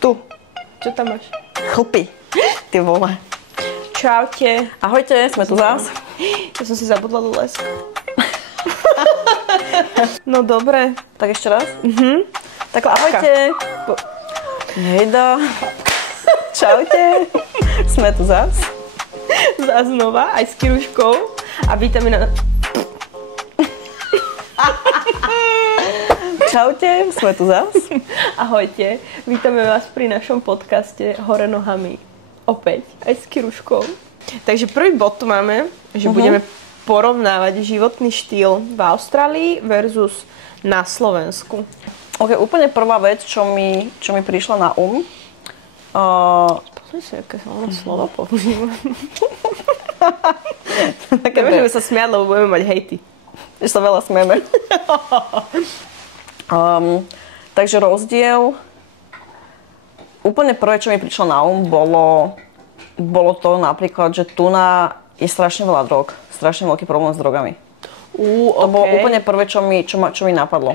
Tu. Čo tam máš? Chlpy. Ty vole. Čaute. Ahojte, sme tu zás. Ja som si zabudla do les. No dobre. Tak ešte raz? Tak ahojte. Hejda. Čaute. Sme tu zás. Zás znova, aj s Kiruškou. A vítame na... Čaute, sme tu zás. Ahojte. Vítame vás pri našom podcaste Hore nohami. Opäť, aj s Kiruškou. Takže prvý bod tu máme, že budeme porovnávať životný štýl v Austrálii versus na Slovensku. Ok, úplne prvá vec, čo mi prišla na Pozri si, aké sa ono slovo používa. Nemôžeme sa smiať, lebo budeme mať hejty. Že sa veľa smieme. Takže rozdiel, úplne prvé, čo mi prišlo na bolo to napríklad, že tu je strašne veľa drog, strašne veľký problém s drogami. To bolo úplne prvé, čo mi napadlo.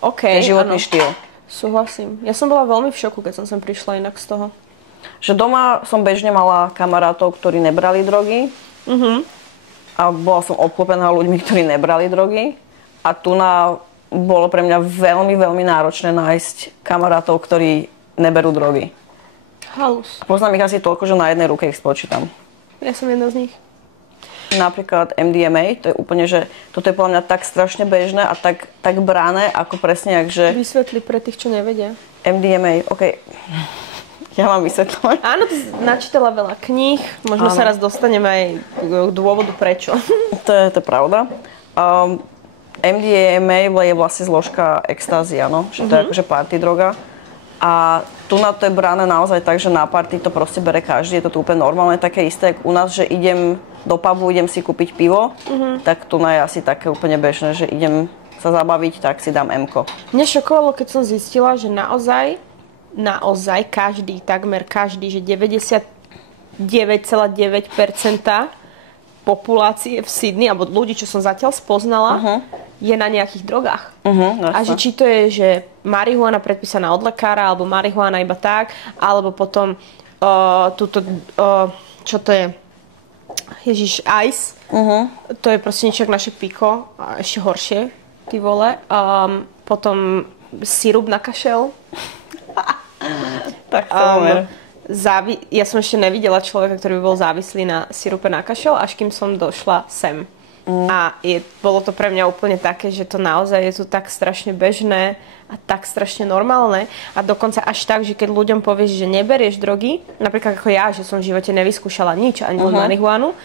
Ten životný štýl. Súhlasím. Ja som bola veľmi v šoku, keď som sem prišla inak z toho. Že doma som bežne mala kamarátov, ktorí nebrali drogy. A bola som obklopená ľuďmi, ktorí nebrali drogy. A tu bolo pre mňa veľmi, veľmi náročné nájsť kamarátov, ktorí neberú drogy. Halus. Poznám ich asi toľko, že na jednej ruke ich spočítam. Ja som jedna z nich. Napríklad MDMA, to je úplne, že toto je podľa mňa tak strašne bežné a tak brané, ako presne, že... Vysvetli pre tých, čo nevedia. MDMA, OK. Ja mám vysvetľovať. Áno, ty načítala veľa kníh, možno sa raz dostaneme aj k dôvodu prečo. To je pravda. MDMA je vlastne zložka extázy, áno, že to je akože party droga. A tu na to je brané naozaj tak, že na party to proste bere každý, je to tu úplne normálne, také isté, ako u nás, že idem do pubu, idem si kúpiť pivo, tak tu je asi také úplne bežné, že idem sa zabaviť, tak si dám M-ko. Mňa šokovalo, keď som zistila, že naozaj každý, takmer každý, že 99,9% populácie v Sydney, alebo ľudí, čo som zatiaľ spoznala, je na nejakých drogách. A že či to je, že marihuana predpísaná od lekára, alebo marihuana iba tak, alebo potom čo to je? Ježiš, ice. To je proste niečo ako naše piko, a ešte horšie, ty vole. Potom sirup na kašel. Tak to ja som ešte nevidela človeka, ktorý by bol závislý na sirupe na kašel, až kým som došla sem. A bolo to pre mňa úplne také, že to naozaj je tu tak strašne bežné a tak strašne normálne. A dokonca až tak, že keď ľuďom povieš, že neberieš drogy, napríklad ako ja, že som v živote nevyskúšala nič, ani marihuanu,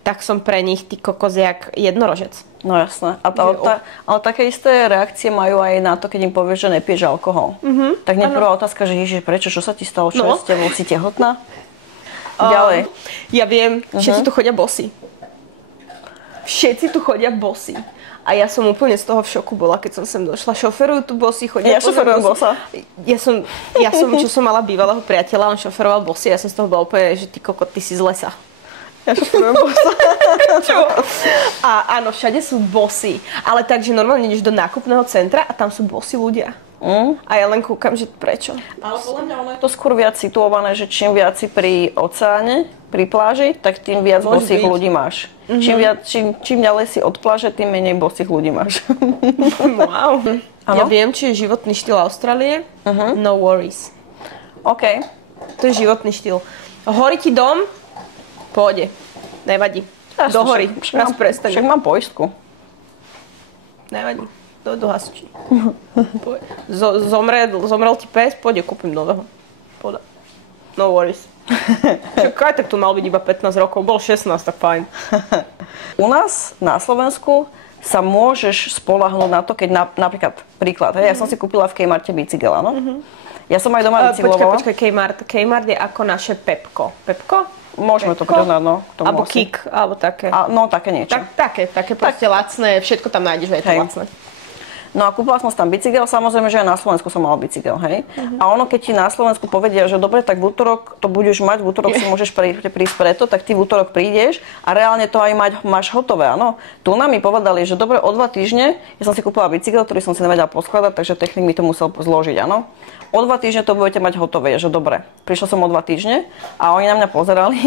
tak som pre nich ty kokos jak jednorožec. No jasné. Ale také isté reakcie majú aj na to, keď im povieš, že nepiješ alkohol. Tak hneď prvá otázka, že Ježiš, prečo? Čo sa ti stalo? Čo je s tebou? Si tehotná? Ďalej. Ja viem, všetci tu chodia bosí. Všetci tu chodia bosí. A ja som úplne z toho v šoku bola, keď som sem došla. Šoferujú tu bosí, chodia. Ja šoferujem bosa. Ja som, čo som mala bývalého priateľa, on šoferoval bosí, ja som z toho bola úplne, že ty kokot, ty si z lesa. Ja šoferujem bosa. Čo? A áno, všade sú bosí. Ale tak, že normálne ideš do nákupného centra a tam sú bosí ľudia. A ja len kúkam, že prečo. Ale podľa mňa ono je to skôr viac situované, že čím viac si pri oceáne, pri pláži, tak tým viac bosých ľudí máš. Čím ďalej si od pláže, tým menej bosých ľudí máš. Wow. Ja viem, či je životný štýl Austrálie. No worries. OK. To je životný štýl. Horí ti dom? Pôjde. Nevadí. Do hory. Raz prestane. Však mám poistku. Nevadí. Do hasičí. Zomrel ti pes? Pôjde, kúpim nového. Poda. No worries. Čakaj, tak tu mal byť iba 15 rokov. Bol 16, tak fajn. U nás na Slovensku sa môžeš spoľahnúť na to, keď napríklad príklad. Ja som si kúpila v Kmarte bicykel, áno? Ja som aj doma bicyklovala. Počkaj, Kmart je ako naše Pepko. Pepko? Môžeme to priznať, no. Alebo Kik, alebo také. No, také niečo. Také proste lacné, všetko tam nájdeš, že je to lacné. No a kúpila som si tam bicykel, samozrejme, že aj na Slovensku som mala bicykel, hej. A ono, keď ti na Slovensku povedia, že dobre, tak v útorok to budeš mať, v útorok si môžeš prísť preto, tak ty v útorok prídeš a reálne to aj máš hotové, áno. Tu nám mi povedali, že dobre, o 2 týždne, ja som si kúpila bicykel, ktorý som si nevedela poskladať, takže technik mi to musel zložiť, áno. O 2 týždne to budete mať hotové, že dobre. Prišla som o 2 týždne a oni na mňa pozerali,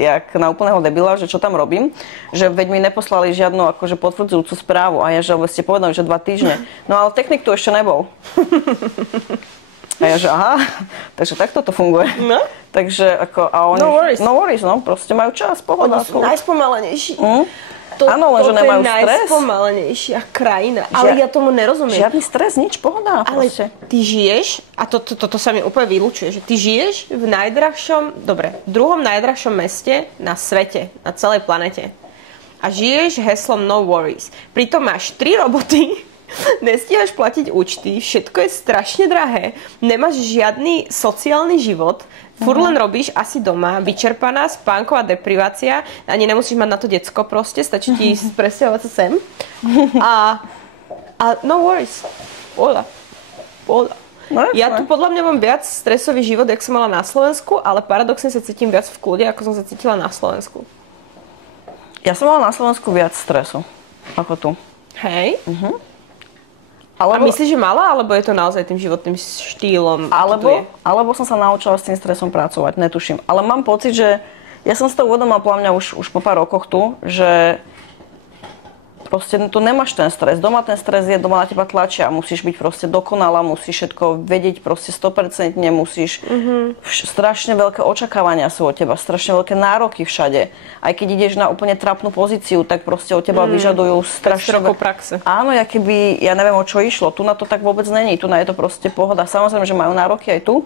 jak na úplného debila, že čo tam robím, že veď mi neposlali žiadnu akože potvrdzujúcu správu a ja, že ste povedali, že 2 týždne. No ale technik tu ešte nebol. A ja, že aha, takže takto to funguje. No. Takže ako, a oni, no worries, no, proste majú čas, pohoda. Oni sú najspomalenejší. Áno, len že nemajú stres. To je najspomalenejšia krajina. Ale ja tomu nerozumiem. Žiadny stres, nič, pohoda. Ale ty žiješ, a toto sa mi úplne vylúčuje, že ty žiješ v druhom najdrahšom meste na svete, na celej planete. A žiješ heslom no worries. Pritom máš 3 roboty, nestíhaš platiť účty, všetko je strašne drahé, nemáš žiadny sociálny život, furt len robíš asi doma, vyčerpaná, spánková deprivácia, ani nemusíš mať na to decko proste, stačí ti presťahovať sa sem. A no worries. Pohoda. No, ja tu podľa mňa mám viac stresový život, jak som mala na Slovensku, ale paradoxne sa cítim viac v kľude, ako som sa cítila na Slovensku. Ja som mala na Slovensku viac stresu, ako tu. Hej? A myslíš, že mala, alebo je to naozaj tým životným štýlom? Alebo som sa naučila s tým stresom pracovať, netuším. Ale mám pocit, že ja som si to uvedomila podľa mňa už po pár rokoch tu, že proste tu nemáš ten stres. Doma ten stres je, doma na teba tlačia. Musíš byť proste dokonalá, musíš všetko vedieť proste 100%, musíš strašne veľké očakávania sú od teba, strašne veľké nároky všade. Aj keď ideš na úplne trapnú pozíciu, tak proste od teba vyžadujú strašne veľké praxe. Áno, ja neviem, o čo išlo. Tu na to tak vôbec není. Tu na je to proste pohoda. Samozrejme, že majú nároky aj tu.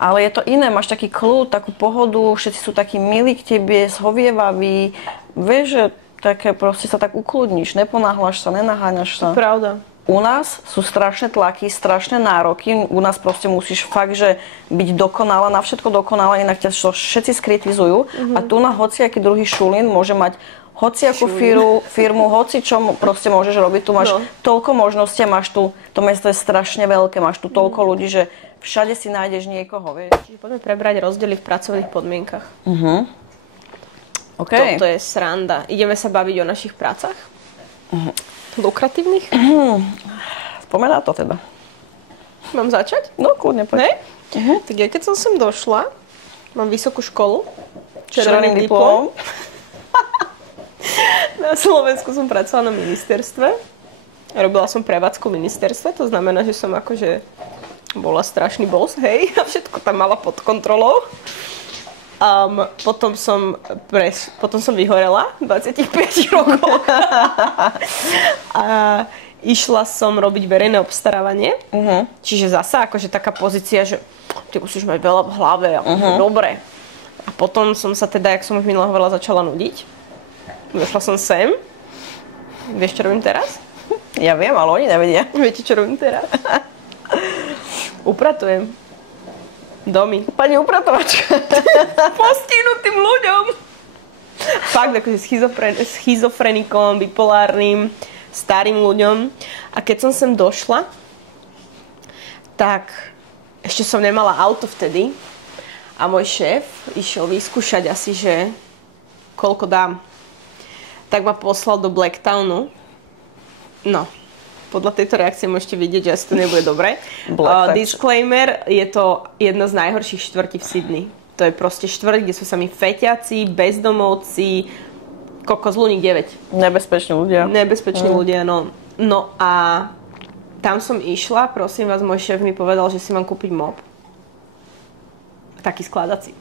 Ale je to iné, máš taký kľud, takú pohodu, všetci sú takí milí k tebe, zhovievaví. Vieš, že také proste sa tak ukludníš, neponáhľaš sa, nenaháňaš sa. Pravda. U nás sú strašné tlaky, strašné nároky. U nás proste musíš fakt, že byť dokonalá, na všetko dokonalá, inak ťa všetci skritizujú. A tu na hociaký druhý šulín môže mať hociakú firmu, hoci čo proste môžeš robiť. Tu máš toľko možností, máš tu, to mesto je strašne veľké, máš tu toľko ľudí, že všade si nájdeš niekoho, vieš. Čiže poďme prebrať rozdiely v pracovných podmienkach. Okay. Toto je sranda. Ideme sa baviť o našich prácach? Lukratívnych? Spomená to teda. Mám začať? No, kľudne, poď. Tak ja keď som sem došla, mám vysokú školu, červeným diplomom. Na Slovensku som pracovala na ministerstve. Robila som prevádzku ministerstve, to znamená, že som akože bola strašný boss, hej, a všetko tam mala pod kontrolou. Potom som vyhorela v 25 rokoch a išla som robiť verejné obstarávanie. Čiže zasa akože taká pozícia, že ty musíš mať veľa v hlave. Dobre. A potom som sa teda, jak som už minulá hovorila, začala nudiť. Došla som sem. Vieš, čo robím teraz? Ja viem, ale oni nevedia. Viete, čo robím teraz? Upratujem domy. Pani upratovačka. Postihnutým ľuďom. Fakt, akože schizofrenikom, bipolárnym, starým ľuďom. A keď som sem došla, tak ešte som nemala auto vtedy. A môj šéf išiel vyskúšať asi, že koľko dám. Tak ma poslal do Blacktownu. No. Podľa tejto reakcie môžete vidieť, že asi to nebude dobre. Disclaimer, je to jedna z najhorších štvrtí v Sydney. To je proste štvrť, kde sú sami feťaci, bezdomovci, kokos ľudník 9. Nebezpeční ľudia. Nebezpeční ľudia, no. No a tam som išla, prosím vás, môj šéf mi povedal, že si mám kúpiť mop. Taký skladací.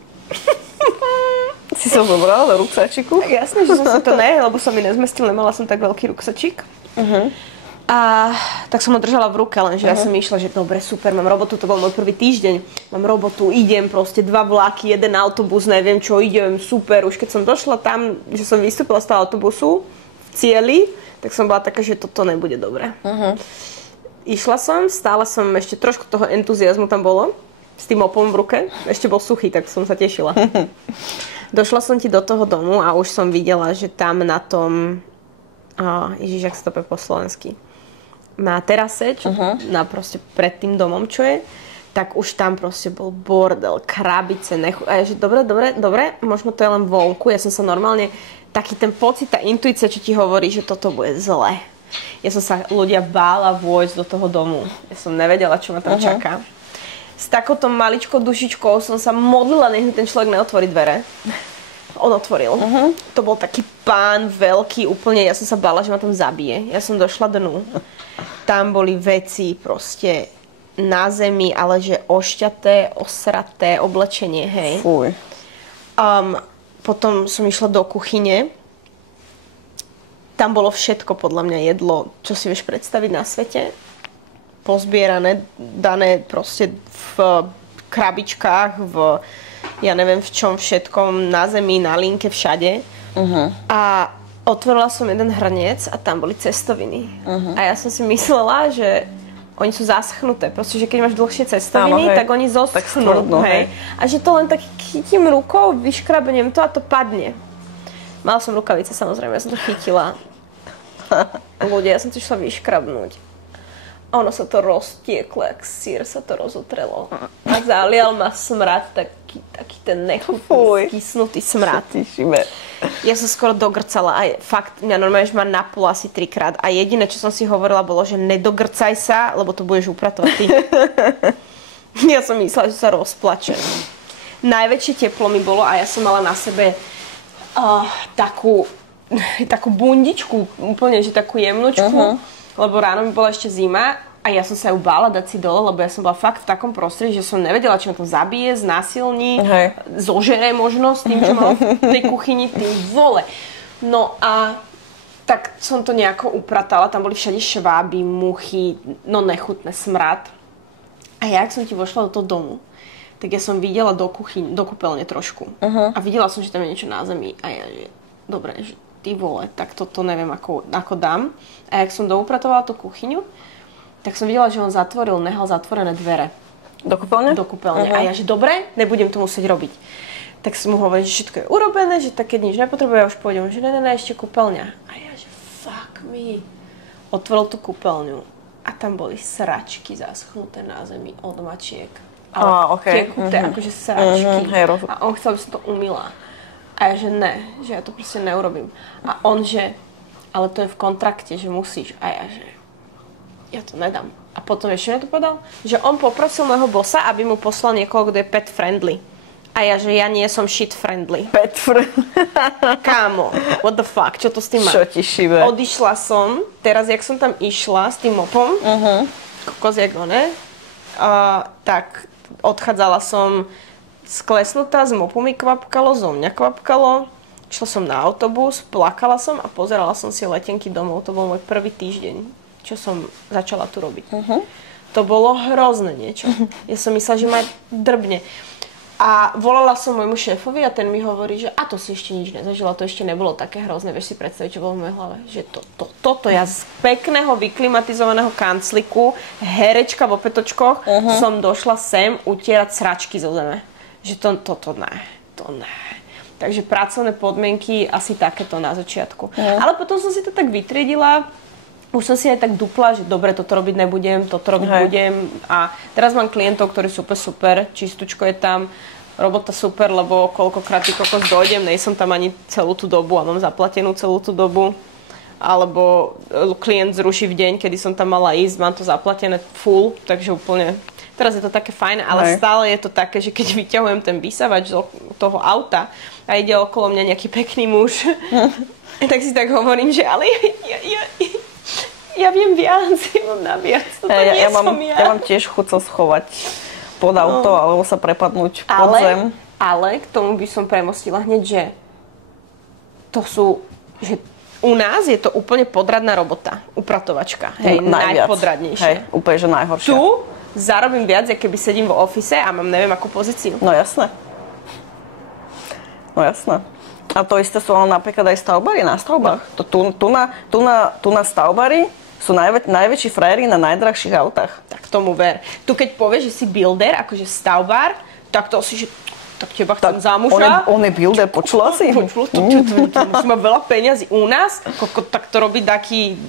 Si som zobrala do ruksačiku? Jasne, že som si to lebo som mi nezmestil, nemala som tak veľký ruksačík. A tak som ho držala v ruke, lenže ja som išla, že dobre, super, mám robotu, to bol môj prvý týždeň. Mám robotu, idem, proste 2 vlaky, 1 autobus, neviem čo, idem, super. Už keď som došla tam, že som vystúpila z toho autobusu v cieli, tak som bola taká, že toto nebude dobré. Išla som, stále som, ešte trošku toho entuziazmu tam bolo, s tým mopom v ruke, ešte bol suchý, tak som sa tešila. Došla som ti do toho domu a už som videla, že tam na tom Ježiš, jak sa to povie po slovensky. Na terase, na proste pred tým domom, čo je, tak už tam proste bol bordel, krabice, a ja, že dobre, možno to je len vonku. Ja som sa normálne, taký ten pocit, tá intuícia, čo ti hovorí, že toto bude zle. Ja som sa ľudia bála vojsť do toho domu. Ja som nevedela, čo ma tam čaká. S takouto maličkou dušičkou som sa modlila, nech mi ten človek neotvorí dvere. On otvoril. To bol taký pán veľký úplne, ja som sa bála, že ma tam zabije. Ja som došla dnu. Tam boli veci proste na zemi, ale že ošťaté, osraté oblečenie, hej. Fuj. Potom som išla do kuchyne. Tam bolo všetko, podľa mňa, jedlo, čo si vieš predstaviť na svete. Pozbierané, dané proste v krabičkách, ja neviem v čom všetkom, na zemi, na linke, všade. A otvorila som jeden hrniec a tam boli cestoviny. A ja som si myslela, že oni sú zaschnuté. Proste, že keď máš dlhšie cestoviny, tak oni zoschnú. Hej. A že to len tak chytím rukou, vyškrabeniem to a to padne. Mala som rukavice, samozrejme, ja som to chytila. Ľudia, ja som to išla vyškrabnúť. A ono sa to roztieklo, jak sír sa to rozotrelo. A zalial ma smrad, taký ten nechutný, skysnutý smrad. Ja som skoro dogrcala a fakt, mňa normálne, že ma napul asi 3-krát. A jediné, čo som si hovorila, bolo, že nedogrcaj sa, lebo to budeš upratovať ty. Ja som myslela, že sa rozplačem. Najväčšie teplo mi bolo a ja som mala na sebe takú bundičku, úplne, že takú jemnočku, lebo ráno mi bola ešte zima a ja som sa ju bála dať si dole, lebo ja som bola fakt v takom prostredí, že som nevedela, či ma to zabije, znásilní, zožere možno s tým, čo mám v tej kuchyni, tým vole. No a tak som to nejako upratala, tam boli všade šváby, muchy, no nechutné, smrad. A ja, ak som ti vošla do toho domu, tak ja som videla do kúpeľne trošku. A videla som, že tam je niečo na zemi. A ja, že dobre, že ty vole, tak toto neviem, ako dám. A jak som doupratovala tú kuchyňu, tak som videla, že on nehal zatvorené dvere. Do kúpeľne? Do kúpeľne. A ja, že dobre, nebudem to musieť robiť. Tak som mu hovorila, že všetko je urobené, že tak keď nič nepotrebuje, ja už pôjdem. Že ne, ešte kúpeľňa. A ja, že fuck me. Otvoril tú kúpeľňu a tam boli sračky zaschnuté na zemi od mačiek. Tekuté, akože sračky. A on chcel, aby som to umyla. A ja, že ne, že ja to proste neurobím. A on, že ale to je v kontrakte, že musíš. A ja, že ja to nedám. A potom ešte mi to povedal, že on poprosil môjho bossa, aby mu poslal niekoho, kto je pet friendly. A ja, že ja nie som shit friendly. Pet friendly. Kámo, what the fuck, čo to s tým má? Čo ti šibe? Odišla som, teraz jak som tam išla s tým mopom, kokos jak one, tak odchádzala som sklesnutá, z mopu mi kvapkalo, zo mňa kvapkalo. Išla som na autobus, plakala som a pozerala som si letenky domov. To bol môj prvý týždeň, čo som začala tu robiť. To bolo hrozné niečo. Ja som myslela, že ma drbne. A volala som môjmu šéfovi a ten mi hovorí, že to si ešte nič nezažila, to ešte nebolo také hrozné. Vieš si predstaviť, čo bolo v mojej hlave? Že toto ja z pekného, vyklimatizovaného kancliku, herečka v opetočkoch, som došla sem utierať sračky zo zeme. Že to ne. Takže pracovné podmienky asi takéto na začiatku. Ale potom som si to tak vytriedila, už som si aj tak dupla, že dobre, toto robiť nebudem, toto robiť budem. A teraz mám klientov, ktorí sú super, čistučko je tam, robota super, lebo koľkokrát ty kokos dojdem, nejsom tam ani celú tú dobu a mám zaplatenú celú tú dobu. Alebo klient zruší v deň, kedy som tam mala ísť, mám to zaplatené full, takže úplne. Teraz je to také fajn, ale stále je to také, že keď vyťahujem ten vysavač z toho auta a ide okolo mňa nejaký pekný muž, tak si tak hovorím, že ale ja viem viac, ja mám na viac. Ja mám tiež chuť sa schovať pod auto alebo sa prepadnúť pod zem. Ale k tomu by som premostila hneď, že to sú, že u nás je to úplne podradná robota, upratovačka, najpodradnejšia. Hej, úplne, že najhoršia. Tu zarobím viac, keby sedím vo office a mám neviem akú pozíciu. No jasné. A to isté sú ale napríklad aj stavbári na stavbách. Tu na stavbári sú najväčší frajeri na najdrahších autách. Tak tomu ver. Tu keď povieš, že si builder, akože stavbár, tak to si, že tak teba chcem za muža. On je builder, počula si? Počula, to musí mať veľa peňazí. U nás, tak to robí taký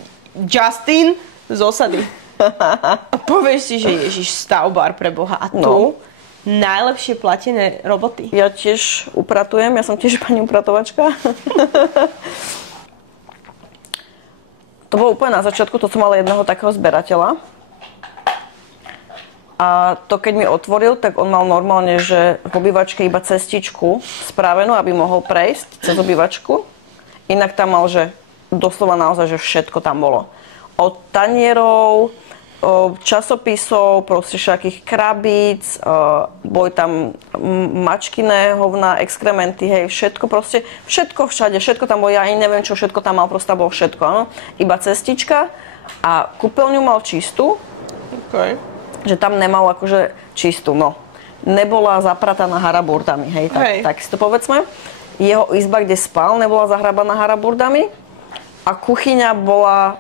Justin z osady. A povieš si, že Ježiš, stavbár pre Boha. A tu najlepšie platené roboty. Ja tiež upratujem, ja som tiež pani upratovačka. To bolo úplne na začiatku, to som mala jedného takého zberateľa. A to keď mi otvoril, tak on mal normálne, že v obývačke iba cestičku spravenú, aby mohol prejsť cez obývačku. Inak tam mal, že doslova naozaj, že všetko tam bolo. Od tanierov, časopisov, proste všakých krabíc, boli tam mačkiné hovná, exkrementy, hej, všetko proste, všetko všade, všetko tam bolo, ja ani neviem, čo všetko tam mal, proste tam bolo všetko, áno. Iba cestička a kúpeľňu mal čistú. Okay. Že tam nemal akože čistú, no. Nebola zaprataná haraburtami, hej, tak si to povedzme. Jeho izba, kde spal, nebola zahrabaná haraburdami a kuchyňa bola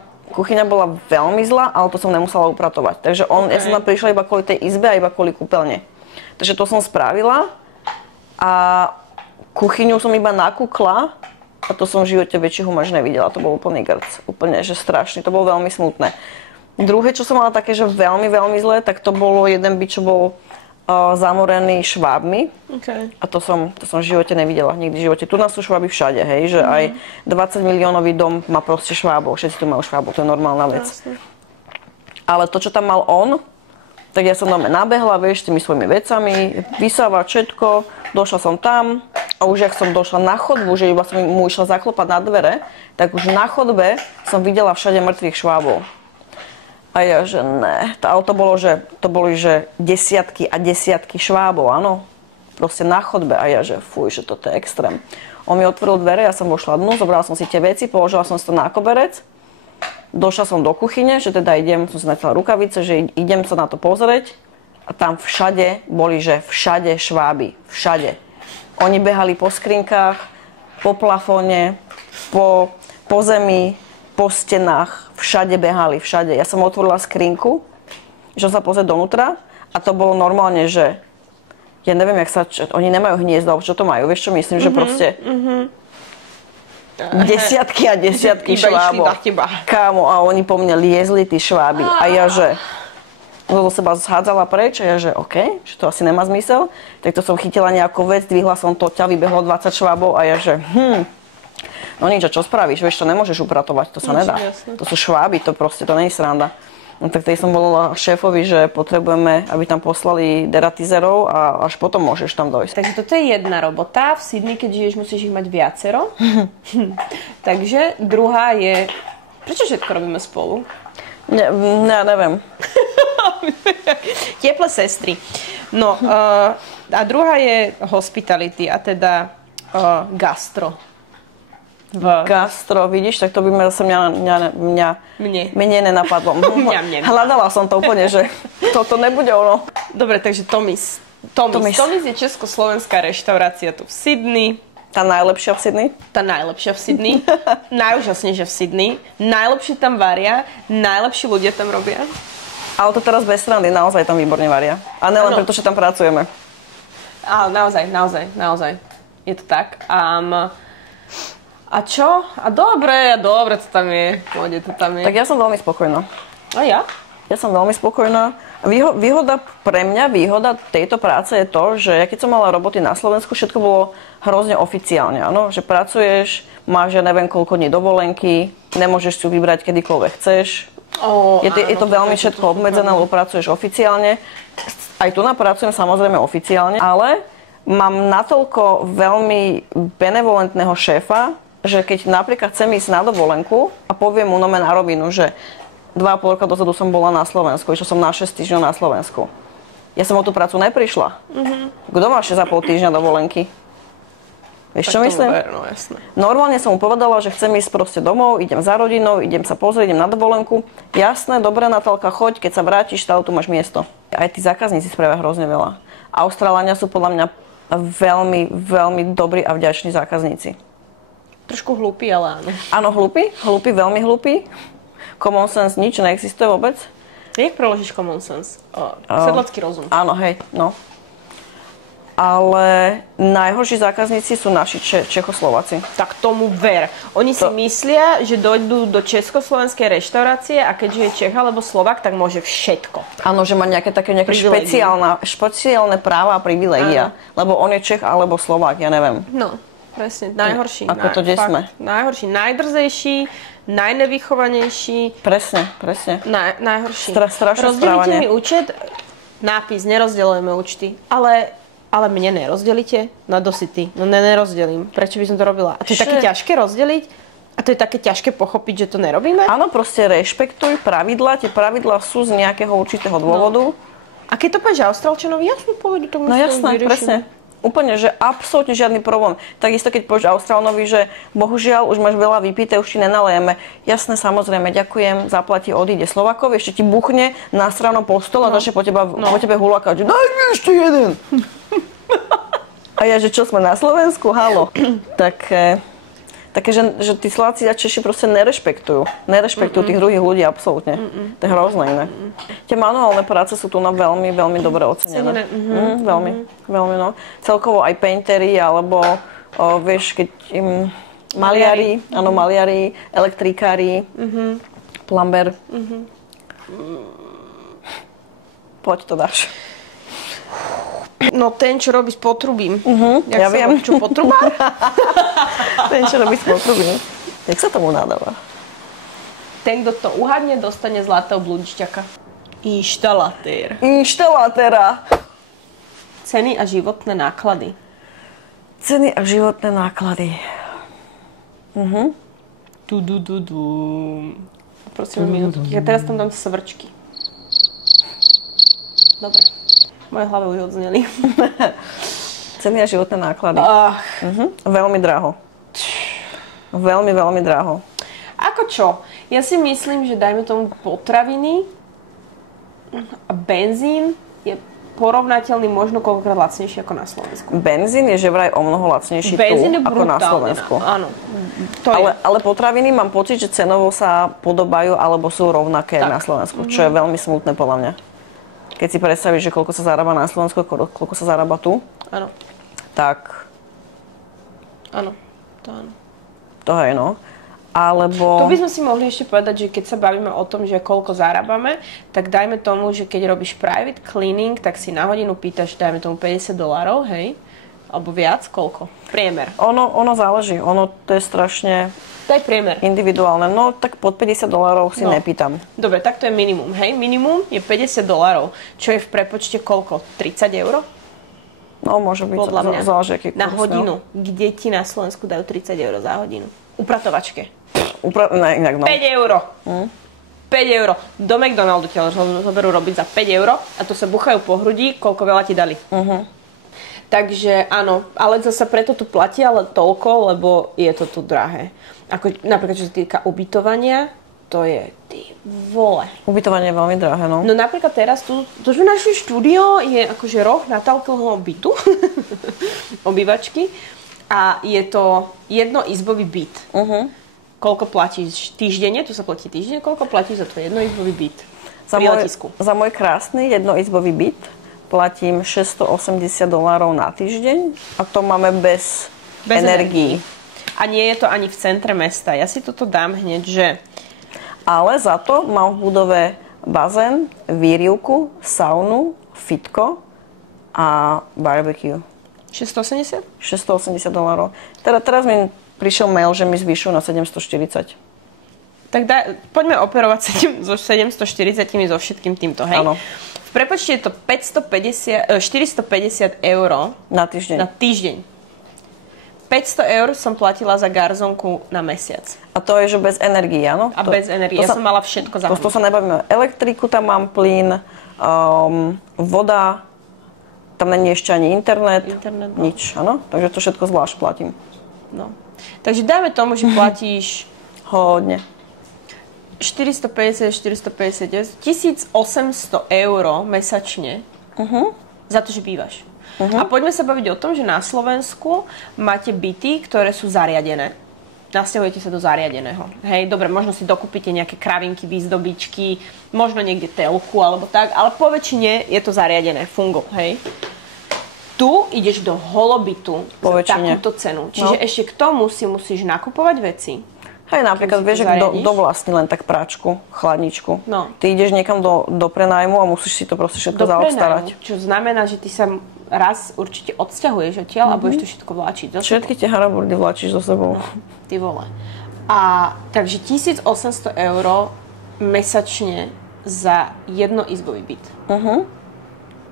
veľmi zlá, ale to som nemusela upratovať. Takže ja som tam prišla iba kvôli tej izbe a iba kvôli kúpeľne. Takže to som spravila a kuchyňu som iba nakúkla a to som v živote väčší humaž nevidela. To bol úplný grc, úplne, že strašný, to bolo veľmi smutné. Druhé, čo som mala také, že veľmi, veľmi zlé, tak to bolo jeden byt, čo bol zamorený švábmi. Okay. A to som v živote nevidela, nikdy v živote. Tu nás sú šváby všade, hej, že aj 20 miliónový dom má proste švábov, všetci tu majú švábov, to je normálna vec. Jasne. Ale to, čo tam mal on, tak ja som tam nabehla, vieš, s tými svojimi vecami, vysávať všetko, došla som tam a už jak som došla na chodbu, že iba som mu išla zaklopať na dvere, tak už na chodbe som videla všade mŕtvych švábov. A ja, že ne. Ale to boli, že desiatky a desiatky švábov, áno. Proste na chodbe. A ja, že fuj, že toto je extrém. On mi otvoril dvere, ja som vošla dnu, zobrala som si tie veci, položila som si to na koberec. Došla som do kuchyne, že teda som si natela rukavice, že idem sa na to pozrieť. A tam všade boli, že všade šváby. Všade. Oni behali po skrinkách, po plafóne, po zemi, po stenách, všade behali, všade. Ja som otvorila skrinku, išla sa pozrieť donútra a to bolo normálne, že ja neviem, oni nemajú hniezda, čo to majú, vieš čo myslím, že proste desiatky a desiatky švábov. Kámo, a oni po mne liezli, tí šváby. A ja, že do seba zhádzala preč a ja, že OK, že to asi nemá zmysel. Tak to som chytila nejakú vec, dvihla som to, vybehlo 20 švábov a ja, že no nič, čo spravíš, vieš, to nemôžeš upratovať, to sa nedá. Jasne. To sú šváby, to proste, to nie je sranda. No tak tej som volala šéfovi, že potrebujeme, aby tam poslali deratizerov a až potom môžeš tam dojsť. Takže toto je jedna robota, v Sydney, keď žiješ, musíš ich mať viacero. Takže druhá je, prečo všetko robíme spolu? Neviem. Teplé sestry. No, a druhá je hospitality, a teda gastro. Gastro, vidíš, tak to by zase mne nenapadlo. Hľadala som to úplne, že toto nebude ono. Dobre, takže Tommy's. Tommy's je československá reštaurácia tu v Sydney. Tá najlepšia v Sydney? Tá najlepšia v Sydney. Najúžasnejšia v Sydney. Najlepšie tam varia, najlepší ľudia tam robia. Ale to teraz bez srandy, naozaj tam výborne varia. A nielen preto, že tam pracujeme. Ale naozaj. Je to tak. A čo? A dobre to tam je. Pôjde to tam je. Tak ja som veľmi spokojná. A ja? Ja som veľmi spokojná. Výhoda tejto práce je to, že ja keď som mala roboty na Slovensku, všetko bolo hrozne oficiálne, áno? Že pracuješ, máš ja neviem koľko dní dovolenky, nemôžeš si ju vybrať kedykoľvek chceš. Je to veľmi všetko obmedzené, lebo pracuješ oficiálne. Aj tu pracujem samozrejme oficiálne, ale mám natoľko veľmi benevolentného šéfa, že keď napríklad chcem ísť na dovolenku a poviem mu na rovinu, že 2,5 roka dozadu som bola na Slovensku, išla som na 6 týždňov na Slovensku. Ja som o tú prácu neprišla. Kto má 6,5 týždňa dovolenky? Vieš, čo myslím? No, jasné. Normálne som mu povedala, že chcem ísť proste domov, idem za rodinou, idem sa pozrieť, idem na dovolenku. Jasné, dobre Natálka, choď, keď sa vrátiš, stále tu máš miesto. Aj tí zákazníci spravia hrozne veľa. Austrálania sú podľa mňa veľmi, veľmi dobrí a vďační zákazníci. Trošku hlúpi, ale áno. Áno, hlúpi, veľmi hlúpi. Common sense nič neexistuje vôbec. Jak preložíš common sense? Sedlacký rozum. Áno, hej, no. ale najhorší zákazníci sú naši Čechoslováci. Tak tomu ver. Oni si myslia, že dojdú do československej reštaurácie a keďže je Čech alebo Slovák, tak môže všetko. Áno, že má nejaké špeciálne práva a privilégia. Lebo on je Čech alebo Slovák, ja neviem. No, presne. Najhorší. Ako to desme. Najhorší. Najdrzejší, najnevychovanejší. Presne. Najhorší. Strašné rozdelíte správanie. mi účet, nápis, nerozdeľujeme účty. Ale mne nerozdelíte? No dosity. No nerozdelím. Prečo by som to robila? A to je také ťažké rozdeliť? A to je také ťažké pochopiť, že to nerobíme? Áno, proste rešpektuj pravidlá. Tie pravidlá sú z nejakého určitého dôvodu. A keď to povieš Austrálčanovi, jasne povedu tomu. No jasné, presne. Úplne, že absolútne žiadny problém. Takisto keď povieš Austrálnovi, že bohužiaľ už máš veľa vypité, už ti nenalejeme. Jasné, samozrejme, ďakujem, zaplatí, odíde. Slovákovi ešte ti buchne na stranu po stole a začne po tebe hulákať, že daj mi ešte jeden. A ja, že čo sme na Slovensku, halo. Také, že tí Slováci a Češi proste nerešpektujú tých druhých ľudí absolútne. To je hrozné iné. Tie manuálne práce sú tu na veľmi, veľmi dobre ocenené. Veľmi, no. Celkovo aj paintery, alebo vieš, keď maliari, elektrikári, plumber. Poď to dáš. No ten, čo robí s potrubím. Ja viem. Čo, potrubár? Ten, čo robí s potrubím. Jak sa tomu nadáva? Ten, kto to uhadne, dostane zlatého blúdišťaka. Inštalatér. Inštalatéra. Ceny a životné náklady. Ceny a životné náklady. Prosím, minútu. Ja teraz tam dám svrčky. Dobre. Moje hlave už odzneli. Ceny a životné náklady. Veľmi draho. Veľmi, veľmi draho. Ako čo? Ja si myslím, že dajme tomu potraviny a benzín je porovnateľný možno koľkokrát lacnejší ako na Slovensku. Benzín je že vraj o mnoho lacnejší tu ako na Slovensku. Áno. Ale potraviny mám pocit, že cenovo sa podobajú alebo sú rovnaké na Slovensku, čo je veľmi smutné podľa mňa. Keď si predstavíš, že koľko sa zarába na Slovensku, koľko sa zarába tu, áno. Tak... Áno, to áno. To je, no. Alebo... To by sme si mohli ešte povedať, že keď sa bavíme o tom, že koľko zarábame, tak dajme tomu, že keď robíš private cleaning, tak si na hodinu pýtaš, dajme tomu $50, hej? Alebo viac, koľko? Priemer. Ono záleží, to je strašne... To je priemer. Individuálne, no tak pod $50 si nepýtam. Dobre, tak to je minimum, hej? Minimum je $50, čo je v prepočte koľko? 30 €? No, môže byť, záleží, aký na hodinu. Kde ti na Slovensku dajú 30 € za hodinu? Upratovačke. Ne, no. 5 €. 5 €. Do McDonaldu ťa zoberú robiť za 5 € a to sa buchajú po hrudi, koľko veľa ti dali. Takže áno, ale zase preto tu platí ale toľko, lebo je to tu drahé. Ako, napríklad, čo sa týka ubytovania, to je, ty vole. Ubytovanie je veľmi drahé, no. No napríklad teraz tu, to že naše štúdio je akože roh Natálkovho bytu, obývačky, a je to jednoizbový byt. Koľko platíš týždenne, tu sa platí týždenne, koľko platíš za tvoj jednoizbový byt pri letisku? Za môj krásny jednoizbový byt platím $680 na týždeň a to máme bez energií. A nie je to ani v centre mesta. Ja si toto dám hneď, že... Ale za to mám v budove bazén, výrivku, saunu, fitko a barbecue. 680? $680. Teraz mi prišiel mail, že mi zvýšujú na 740. Tak poďme operovať so 740 so všetkým týmto, hej? Áno. V prepočte je to 450 € na týždeň. 500 € som platila za garzonku na mesiac. A to je, že bez energie, áno? A bez energie. Ja som mala všetko za to sa nebavíme. Elektriku tam mám, plyn, voda, tam není ešte ani internet no. Nič, áno? Takže to všetko zvlášť platím. No. Takže dajme tomu, že platíš... Hodne. 450, 1800 € mesačne za to, že bývaš. A poďme sa baviť o tom, že na Slovensku máte byty, ktoré sú zariadené. Nasťahujete sa do zariadeného. Hej, dobre, možno si dokúpite nejaké kravinky, výzdobičky, možno niekde telku alebo tak, ale po väčšine je to zariadené, fungo, hej. Tu ideš do holobytu za takúto cenu. Čiže ešte k tomu si musíš nakupovať veci. Hej, napríklad vieš, že kto vlastní len tak práčku, chladničku. No. Ty ideš niekam do prenájmu a musíš si to proste všetko zaobstarať. Čo znamená, že ty sa raz určite odsťahuješ odtiaľ a budeš to všetko vláčiť. Všetky tie haraburdy vláčiš so sebou. No, ty vole. A takže 1800 € mesačne za jednoizbový byt.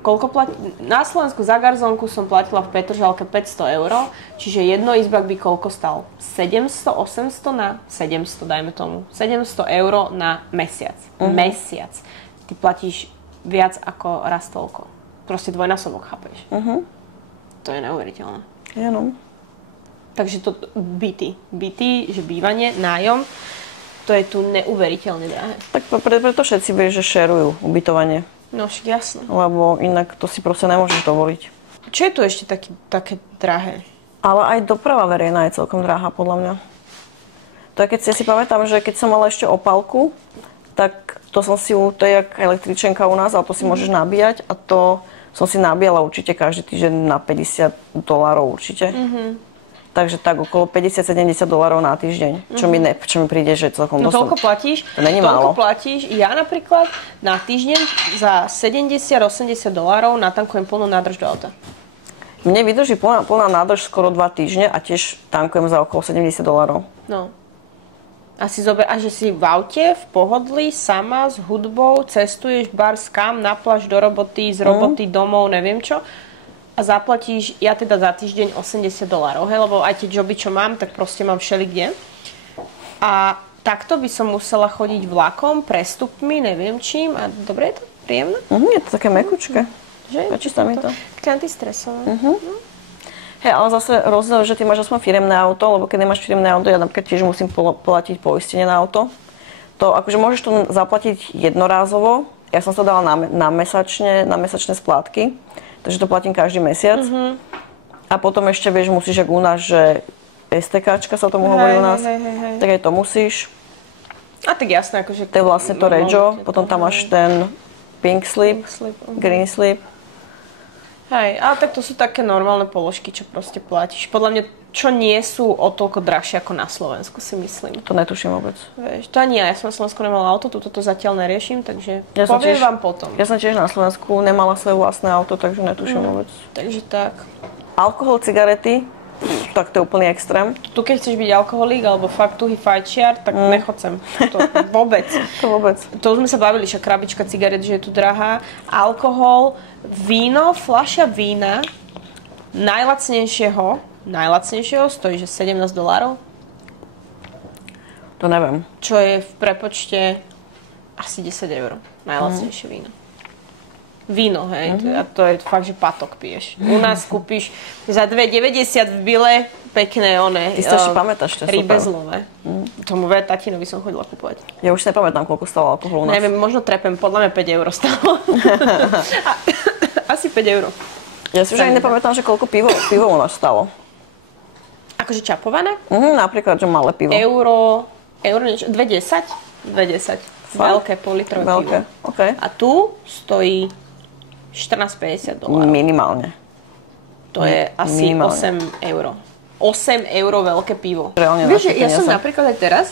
Koľko platí? Na Slovensku za garzónku som platila v Petržalke 500 €, čiže jednoizbak by koľko stal? 700, 800 na 700, dajme tomu. 700 € na mesiac. Mesiac. Ty platíš viac ako raz toľko. Proste dvojnásobok, chápeš? To je neuveriteľné. Áno. Takže to byty, že bývanie, nájom, to je tu neuveriteľne drahé. Tak preto všetci vieš, že šerujú ubytovanie. No však jasné. Lebo inak to si proste nemôžeš dovoliť. Čo je tu ešte také drahé? Ale aj doprava verejná je celkom drahá, podľa mňa. To je, keď si pamätám, že keď som mala ešte opálku, tak to je jak električenka u nás, ale to si môžeš nabíjať a to som si nabíjala určite každý týždeň na $50 určite. Takže tak okolo $50-70 na týždeň, čo mi príde, že celkom dosť. No toľko platíš? To není málo. Toľko platíš. Ja napríklad na týždeň za $70-80 natankujem plnú nádrž do auta. Mne vydrží plná nádrž skoro 2 týždne a tiež tankujem za okolo $70. No. A že si v aute, v pohodlí, sama, s hudbou, cestuješ bars kam, na pláž, do roboty, z roboty domov, neviem čo. A zaplatíš, ja teda za týždeň $80, hej, lebo aj tie joby, čo mám, tak proste mám všelikde. A takto by som musela chodiť vlakom, prestupmi, neviem čím. A dobre, je to príjemné? Je to také mekučké. Páči sa mi to. Také antistresové. Hej, ale zase rozdiel, že ty máš aspoň firemné auto, lebo keď nemáš firemné auto, ja napríklad tiež musím platiť poistenie na auto. To akože môžeš to zaplatiť jednorázovo. Ja som sa dala na mesačné splátky. Takže to platím každý mesiac. A potom ešte, vieš, musíš, jak u nás, že STKčka sa tomu hovorí u nás, tak aj to musíš. A tak jasné, akože... To je vlastne to Regio, potom tam máš ten Pink Slip, Green Slip. Hej, ale tak to sú také normálne položky, čo proste platíš. Podľa mňa, čo nie sú o toľko drahšie ako na Slovensku, si myslím. To netuším vôbec. Vieš, to ani ja som na Slovensku nemala auto, toto to zatiaľ neriešim, takže poviem vám potom. Ja som tiež na Slovensku nemala svoje vlastné auto, takže netuším vôbec. Takže tak. Alkohol, cigarety, tak to je úplný extrém. Tu keď chceš byť alkoholík alebo fakt tuhý fajčiar, tak nechoď sem. To vôbec. To už sme sa bavili, že krabička cigaret, že je tu drahá. Alkohol, víno, fľaša vína, najlacnejšieho stojí, že $17. To neviem. Čo je v prepočte asi 10 €. Najlacnejšie víno. Víno, hej. A to je fakt, že patok piješ. U nás kúpiš za $2,90 v Bile pekné Ty si ešte pamätáš, to je super. Rybezlové. Tomu tatinovi som chodila kúpovať. Ja už nepamätám, koľko stalo alkohol u nás. Neviem, možno trepem, podľa mňa €5 stalo. Asi €5. Ja si už ani nepamätám, že koľko pivo u nás stalo. Akože čapované? Napríklad, že malé pivo. Euro niečo, 2,10? 2,10. Veľké politrové pivo. Okay. A tu stojí $14,50. Minimálne. To je asi $8. 8 € veľké pivo. Vieš, ja som napríklad aj teraz,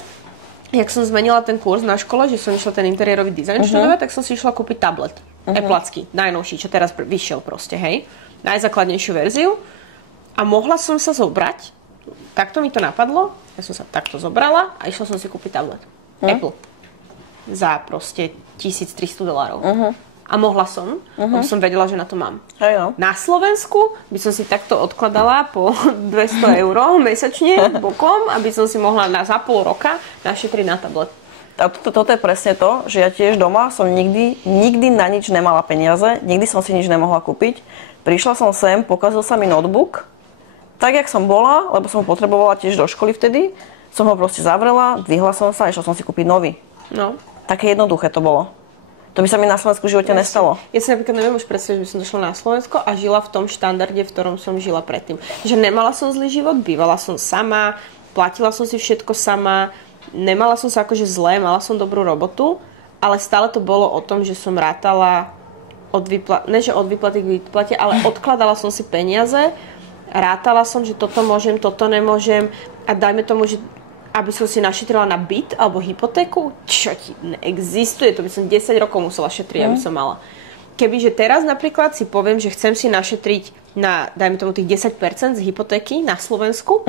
jak som zmenila ten kurz na škole, že som išla ten interiérový dizajn študovať, tak som si išla kúpiť tablet. Applecký, najnovší, čo teraz vyšiel proste, hej. Najzákladnejšiu verziu. A mohla som sa zobrať, takto mi to napadlo, ja som sa takto zobrala a išla som si kúpiť tablet. Apple. Za proste $1,300. A mohla som, lebo som vedela, že na to mám. Hej, no. Na Slovensku by som si takto odkladala po €200 mesačne bokom, aby som si mohla za pol roka našetriť na tablet. A toto je presne to, že ja tiež doma som nikdy na nič nemala peniaze, nikdy som si nič nemohla kúpiť. Prišla som sem, pokazil sa mi notebook, tak jak som bola, lebo som ho potrebovala tiež do školy vtedy, som ho proste zavrela, dvihla som sa a išla som si kúpiť nový. No. Také jednoduché to bolo. To by sa mi na Slovensku v živote nestalo. Ja si napríklad neviem už predstaviť, že by som došla na Slovensko a žila v tom štandarde, v ktorom som žila predtým. Že nemala som zlý život, bývala som sama, platila som si všetko sama, nemala som sa akože zlé, mala som dobrú robotu, ale stále to bolo o tom, že som rátala ne že od výplaty k výplate, ale odkladala som si peniaze, rátala som, že toto môžem, toto nemôžem a dajme tomu, že aby som si našetrila na byt alebo hypotéku, čo ti neexistuje, to by som 10 rokov musela šetriť, aby som mala. Kebyže teraz napríklad si poviem, že chcem si našetriť na, dajme tomu tých 10% z hypotéky na Slovensku,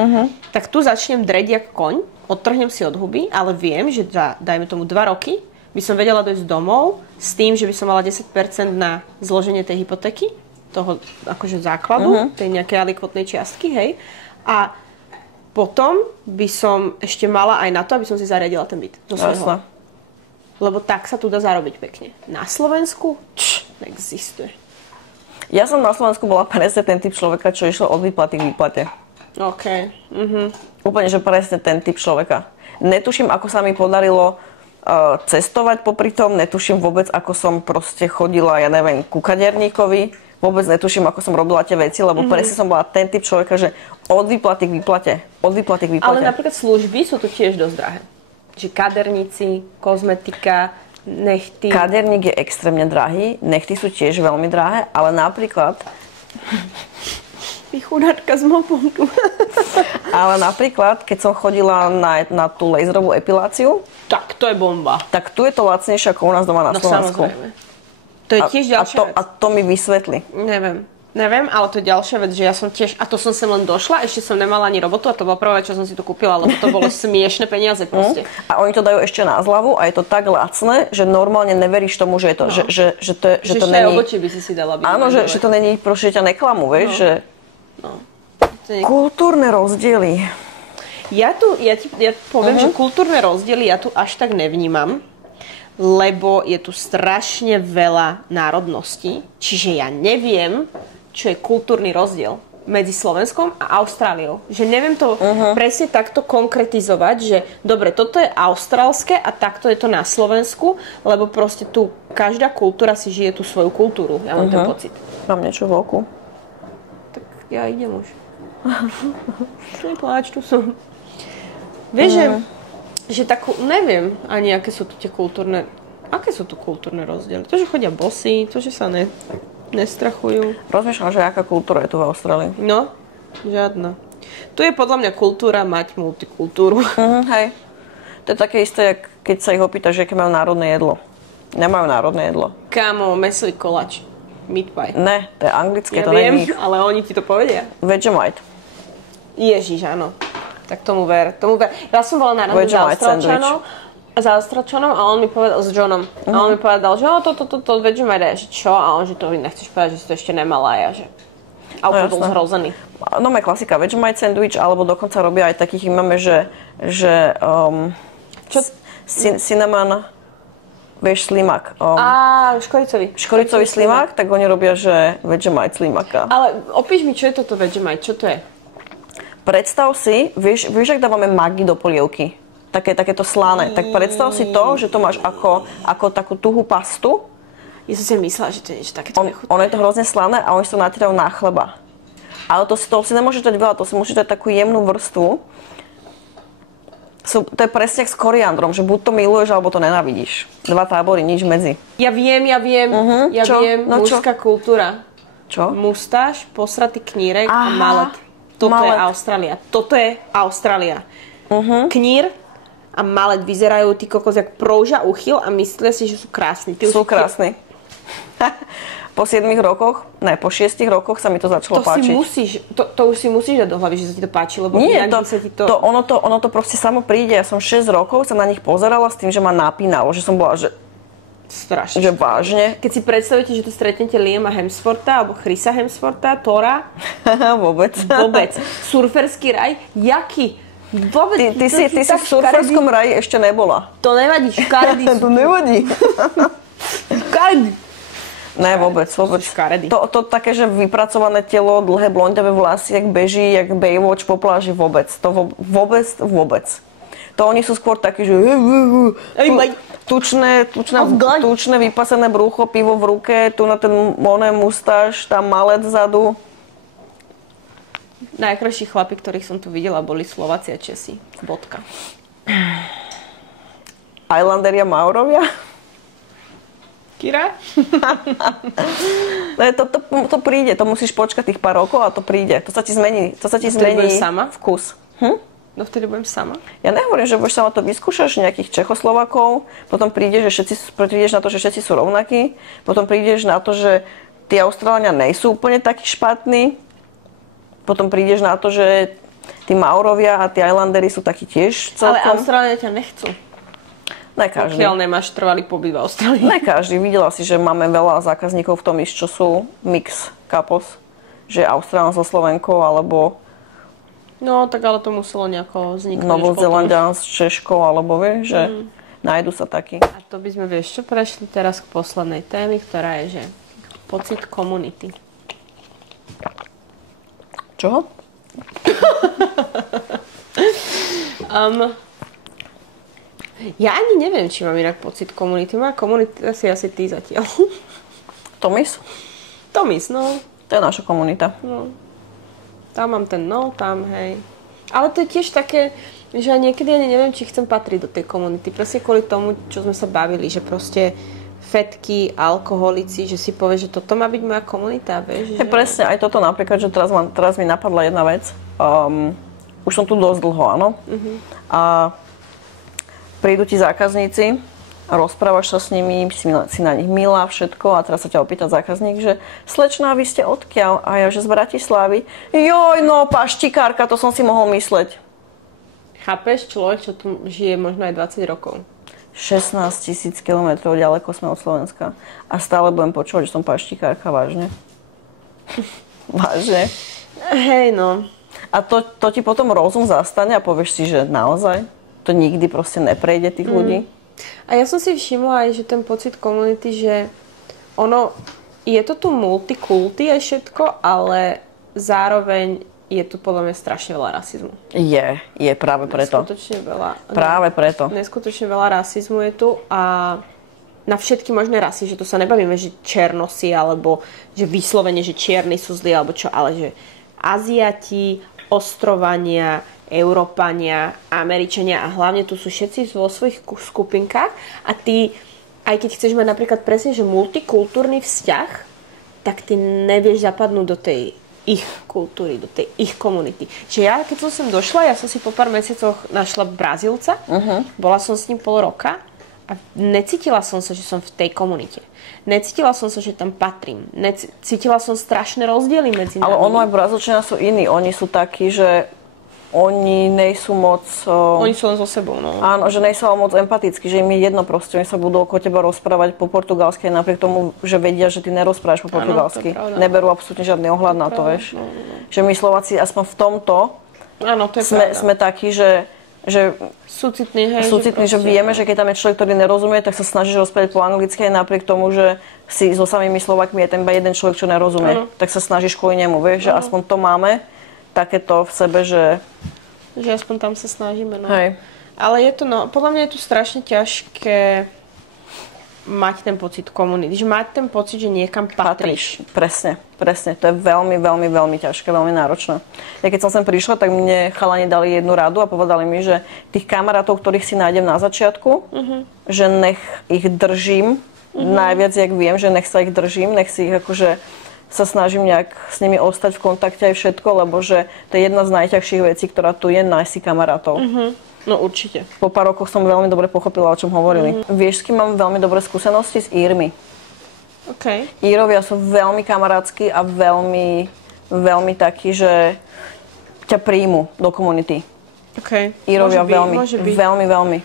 tak tu začnem dreť jak koň, odtrhnem si od huby, ale viem, že za, dajme tomu 2 roky, by som vedela dojsť domov s tým, že by som mala 10% na zloženie tej hypotéky, toho akože základu, tej nejakej alikvotnej čiastky, hej. A potom by som ešte mala aj na to, aby som si zariadila ten byt. Lebo tak sa tu dá zarobiť pekne. Na Slovensku neexistuje. Ja som na Slovensku bola presne ten typ človeka, čo išlo od výplaty k výplate. OK. Úplne, že presne ten typ človeka. Netuším, ako sa mi podarilo cestovať popri tom, netuším vôbec, ako som proste chodila, ja neviem, ku kaderníkovi, vôbec netuším, ako som robila tie veci, lebo presne som bola ten typ človeka, že od výplaty k výplate, od výplaty k výplate. Ale napríklad služby sú tu tiež dosť drahé. Že kaderníci, kozmetika, nechty. Kaderník je extrémne drahý, nechty sú tiež veľmi drahé, ale napríklad... Ty chudáčka s mopom tu. Ale napríklad, keď som chodila na tú laserovú epiláciu... Tak, to je bomba. Tak tu je to lacnejšie ako u nás doma na Slovensku. Samozrejme. To je tiež ďalšia vec. A to mi vysvetli. Neviem, ale to je ďalšia vec, že ja som tiež, a to som sem len došla, ešte som nemala ani robotu a to bola prvá vec, čo som si tu kúpila, lebo to bolo smiešné peniaze proste. A oni to dajú ešte na zľavu a je to tak lacné, že normálne neveríš tomu, že je to, že to není... obočí by si dala byť. Áno, že to není, proste ťa neklamú, vieš, že... Kultúrne rozdiely. Ja poviem, že kultúrne rozdiely ja tu až tak nevnímam, lebo je tu strašne veľa národností, čiže ja neviem, čo je kultúrny rozdiel medzi Slovenskom a Austráliou. Že neviem to presne takto konkretizovať, že dobre, toto je austrálske a takto je to na Slovensku, lebo proste tu každá kultúra si žije tú svoju kultúru. Ja mám ten pocit. Mám niečo v oku. Tak ja idem už. Nepláč, tu som. Vieš, že takú, neviem ani, aké sú tu tie kultúrne, aké sú tu kultúrne rozdiely. To, že chodia bosí, to, že sa nestrachujú. Rozmýšľam, že aká kultúra je tu v Austrálii. No, žiadna. Tu je podľa mňa kultúra mať multikultúru. Hej. To je také isté, keď sa ich opýtaš, že aké majú národné jedlo. Nemajú národné jedlo. Kámo, mesový koláč. Meat pie. Ne, to je anglické, ja to viem, není. ale oni ti to povedia. Vegemite. Ježiš, áno. Tak tomu ver. Ja som bola na rande za Austrálčanom a on mi povedal, s Johnom, a on mi povedal, že to Vegemite, že čo? A on, že to vy nechceš povedať, že si to ešte nemala, ja, že... A úplne bol zhrozený. No, je klasika Vegemite sandwich, alebo dokonca robia aj takých, máme, že cinnamon, vieš, slimak. Škoricový slimak, tak oni robia, že Vegemite slimaka. Ale opíš mi, čo je toto Vegemite, čo to je? Predstav si, vieš, ak dávame Maggi do polievky, takéto slané, tak predstav si to, že to máš ako takú tuhú pastu. Ja som si myslela, že to je niečo takéto nechutné. Ono je to hrozne slané a oni si to natriajú na chleba. Ale to si nemôžeš dať veľa, to si musíš dať takú jemnú vrstvu. To je presne s koriandrom, že buď to miluješ, alebo to nenávidíš. Dva tábory, nič medzi. Ja viem, mužská kultúra. Čo? Mustáš, posratý knírek a malet. Toto je Austrália. Knír a malet vyzerajú ty kokos jak prouža uchyl a myslia si, že sú krásni. Sú krásni. Po 7 rokoch, po 6 rokoch sa mi to začalo páčiť. To už si musíš dať do hlavy, že sa ti to páči, lebo nie, sa ti to... Ono to proste samo príde. Ja som 6 rokov sa na nich pozerala s tým, že ma napínalo, že som bola, že... Strašne. Že vážne. Keď si predstavíte, že tu stretnete Liama Hemswortha alebo Chrisa Hemswortha, Thora. Vôbec. Surferský raj. Jaký? Vôbec. Ty si v surferskom raji ešte nebola. To nevadí, škaredí sú. To nevadí. Škaredí. Ne, vôbec. To také, že vypracované telo, dlhé blondiavé vlasy, jak beží, jak Baywatch po pláži, vôbec. To vôbec. To oni sú skôr takí, že tučné vypasené brúcho, pivo v ruke, tu na ten mustáž, tam malet vzadu. Najkrajší chlapi, ktorých som tu videla, boli Slováci a Česi. Bodka. Islanderia Maurovia? Kira? To príde, to musíš počkať tých pár rokov a to príde. To sa ti zmení sama? Vkus. No vtedy budem sama. Ja nehovorím, že budeš sama to vyskúšaš nejakých Čechoslovakov, potom prídeš na to, že všetci sú rovnakí, potom prídeš na to, že tí Austrálania nejsú úplne takí špatní, potom prídeš na to, že tí Maurovia a tí Islanderi sú takí tiež celkom. Ale Austrálania ťa nechcú. Ne každý. Pokiaľ nemáš trvalý pobyt v Austrálii. Ne každý. Videla si, že máme veľa zákazníkov v tom ísť, čo sú mix couples. Že Austrálán so Slovenkou, alebo no, tak ale to muselo nejako vzniknúť. Novozélanďan s Češkou, alebo vieš, že nájdu sa takí. A to by sme, vieš čo, prešli teraz k poslednej témy, ktorá je, že pocit komunity. Čoho? Ja ani neviem, či mám inak pocit komunity. Moja komunita si asi ty zatiaľ. Tomis? Tomis, no. To je naša komunita. No. Tam mám ten tam, hej. Ale to je tiež také, že niekedy ani neviem, či chcem patriť do tej komunity. Presne kvôli tomu, čo sme sa bavili, že proste fetky, alkoholici, že si povie, že toto má byť moja komunita, vieš? Že... Presne, aj toto napríklad, že teraz mi napadla jedna vec. Už som tu dosť dlho, áno. A prídu ti zákazníci, rozprávaš sa s nimi, si na nich milá, všetko a teraz sa ťa opýta zákazník, že slečná, vy ste odkiaľ? A ja, že z Bratislavy. Joj, no, paštikárka, to som si mohol mysleť. Chápeš, človek, čo tu žije možno aj 20 rokov. 16 000 kilometrov ďaleko sme od Slovenska. A stále budem počúvať, že som paštikárka, vážne. Vážne. Hej, no. A to ti potom rozum zastane a povieš si, že naozaj to nikdy proste neprejde tých ľudí. A ja som si všimla aj, že ten pocit komunity, že ono, je to tu multikulty aj všetko, ale zároveň je tu podľa mňa strašne veľa rasizmu. Je práve preto. Neskutočne veľa. Práve preto. Neskutočne veľa rasizmu je tu a na všetky možné rasy, že to sa nebavíme, že černosi, alebo že vyslovene, že čierni sú zlí, alebo čo, ale že Aziati, Ostrovania, Európania, Američania a hlavne tu sú všetci vo svojich skupinkách a ty, aj keď chceš mať napríklad presne, že multikultúrny vzťah, tak ty nevieš zapadnúť do tej ich kultúry, do tej ich komunity. Čiže ja, keď som sem došla, ja som si po pár mesiacoch našla Brazílca, bola som s ním pol roka a necítila som sa, že som v tej komunite. Necítila som sa, že tam patrím. Cítila som strašné rozdiely medzi nami. Ale ono aj Brazílčania sú iní. Oni sú takí, že oni nejsú moc... Oni sú len so sebou, no. Áno, že nejsú moc empatickí, že im je jedno proste. Oni sa budú okolo teba rozprávať po portugalsky, napriek tomu, že vedia, že ty nerozprávaš po portugalsky. Neberú absolútne žiadny ohľad na to, vieš. No. Že my Slováci aspoň v tomto sme takí, že súcitní, že vieme, že keď tam je človek, ktorý nerozumie, tak sa snažíš rozprávať po anglicky aj napriek tomu, že si so samými Slovákmi je ten iba jeden človek, čo nerozumie. Tak sa snažíš kvôli nemu, vieš, že aspoň to máme takéto v sebe, že aspoň tam sa snažíme, no. Hej. Ale je to, no, podľa mňa je tu strašne ťažké mať ten pocit komunity, že mať ten pocit, že niekam patríš. Presne. To je veľmi, veľmi, veľmi ťažké, veľmi náročné. Ja keď som sem prišla, tak mne chalani dali jednu radu a povedali mi, že tých kamarátov, ktorých si nájdem na začiatku, že nech ich držím, najviac, jak viem, že nech sa ich držím, nech si ich akože sa snažím nejak s nimi ostať v kontakte aj všetko, lebo že to je jedna z najťažších vecí, ktorá tu je, nájsť si kamarátov. No určite. Po pár rokoch som veľmi dobre pochopila, o čom hovorili. Vieš, s kým mám veľmi dobré skúsenosti? S Írmi. Okay. Írovia sú veľmi kamarátsky a veľmi, veľmi takí, že ťa príjmu do komunity. Okay. Írovia veľmi, veľmi.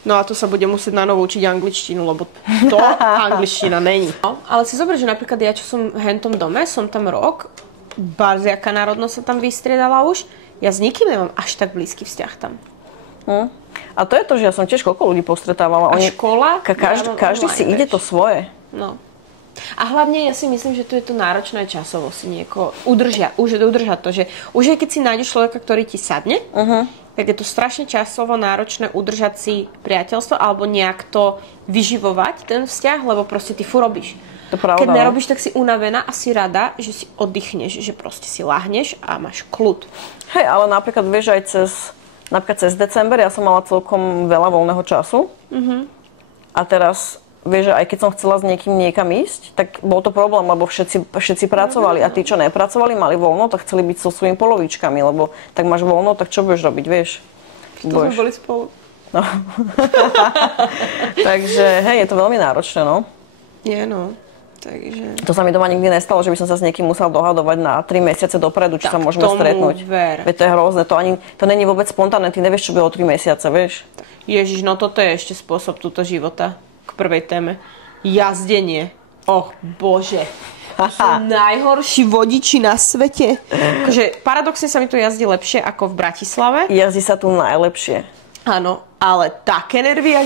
No a to sa bude musieť na novo učiť angličtinu, lebo to angličtina není. No, ale si zober, že napríklad ja, čo som v hentom dome, som tam rok, barziaká národnosť sa tam vystriedala už, ja s nikým nemám až tak blízky vzťah tam. A to je to, že ja som tiež koľko ľudí postretávala. Škola? Každý si ide to svoje. No. A hlavne ja si myslím, že tu je to náročné časovo si niekoho udržať to, že už aj keď si nájdeš človeka, ktorý ti sadne, tak je to strašne časovo náročné udržať si priateľstvo alebo nejak to vyživovať, ten vzťah, lebo proste ty furt robíš. To pravda, keď nerobíš, tak si unavená a si rada, že si oddychneš, že proste si lahneš a máš kľud. Hej, ale napríklad vieš aj cez december ja som mala celkom veľa voľného času. A teraz vieš, aj keď som chcela s niekým niekam ísť, tak bol to problém, lebo všetci pracovali a tí, čo nepracovali, mali voľno, tak chceli byť so svojimi polovičkami, lebo tak máš voľno, tak čo budeš robiť, vieš? To sme boli spolu. No. Takže, hej, je to veľmi náročné, no. Je, no. Takže... To sa mi doma nikdy nestalo, že by som sa s niekým musel dohadovať na 3 mesiace dopredu, či sa môžeme stretnúť. Veď to je hrozné, to není vôbec spontánne, ty nevieš, čo bude o 3 mesiace, vieš? Ježiš, no toto je ešte spôsob túto života k prvej téme. Jazdenie. Bože. To sú najhorší vodiči na svete. Akože paradoxne sa mi tu jazdí lepšie ako v Bratislave. Jazdí sa tu najlepšie. Áno, ale také nervy,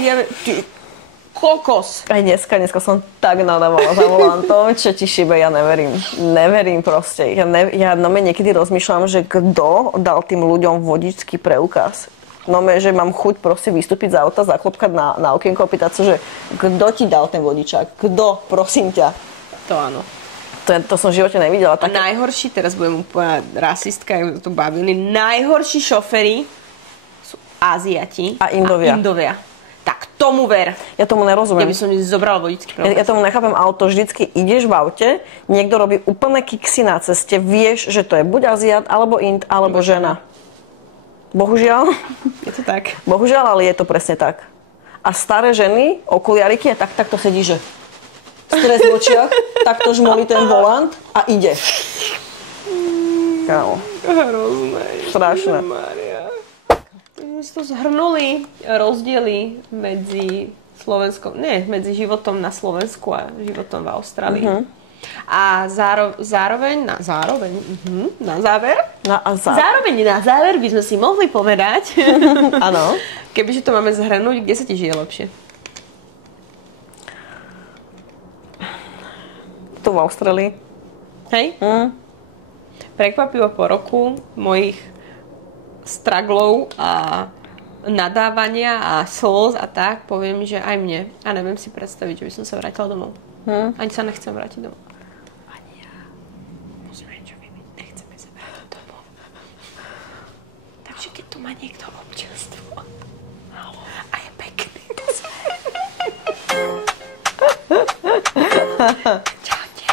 kokos. Aj dneska som tak nadávala za volantom, čo ti šibe, ja neverím. Neverím proste. Ja niekedy rozmýšľam, že kto dal tým ľuďom vodičský preukaz. Že mám chuť proste vystúpiť z auta, zaklopkať na okienko a pýtať sa, že kto ti dal ten vodičák? Kto, prosím ťa? To áno. To som v živote nevidela. A najhorší, teraz budem úplne rasistka, jak to bavili, najhorší šoféri sú Áziati a Indovia. Tak tomu ver. Ja tomu nerozumiem. Ja by som zobrala vodičský preukaz. Ja tomu nechápem, ale to vždycky ideš v aute, niekto robí úplne kiksy na ceste, vieš, že to je buď Aziat, alebo Ind, alebo žena. Bohužiaľ. Je to tak. Bohužiaľ, ale je to presne tak. A staré ženy, okuliariky, a takto sedí, že stres v očiach, takto žmolí ten volant a ide. Kámo. Hrozné. Strašné. My si to zhrnuli rozdiely medzi medzi životom na Slovensku a životom v Austrálii. A zároveň na záver? Zároveň na záver by sme si mohli povedať, áno. Kebyže to máme zhrnúť, kde sa ti žije lepšie? Tu v Austrálii. Hej? Prekvapivo po roku mojich straglov a nadávania a slz a tak, poviem, že aj mne. A neviem si predstaviť, že by som sa vrátila domov. Ani sa nechcem vrátiť domov. Ani ja. Musíme niečo vymyť. Nechceme sa vrátiť domov. Takže keď tu má niekto občanstvo a je pekný, to sa... Čaute.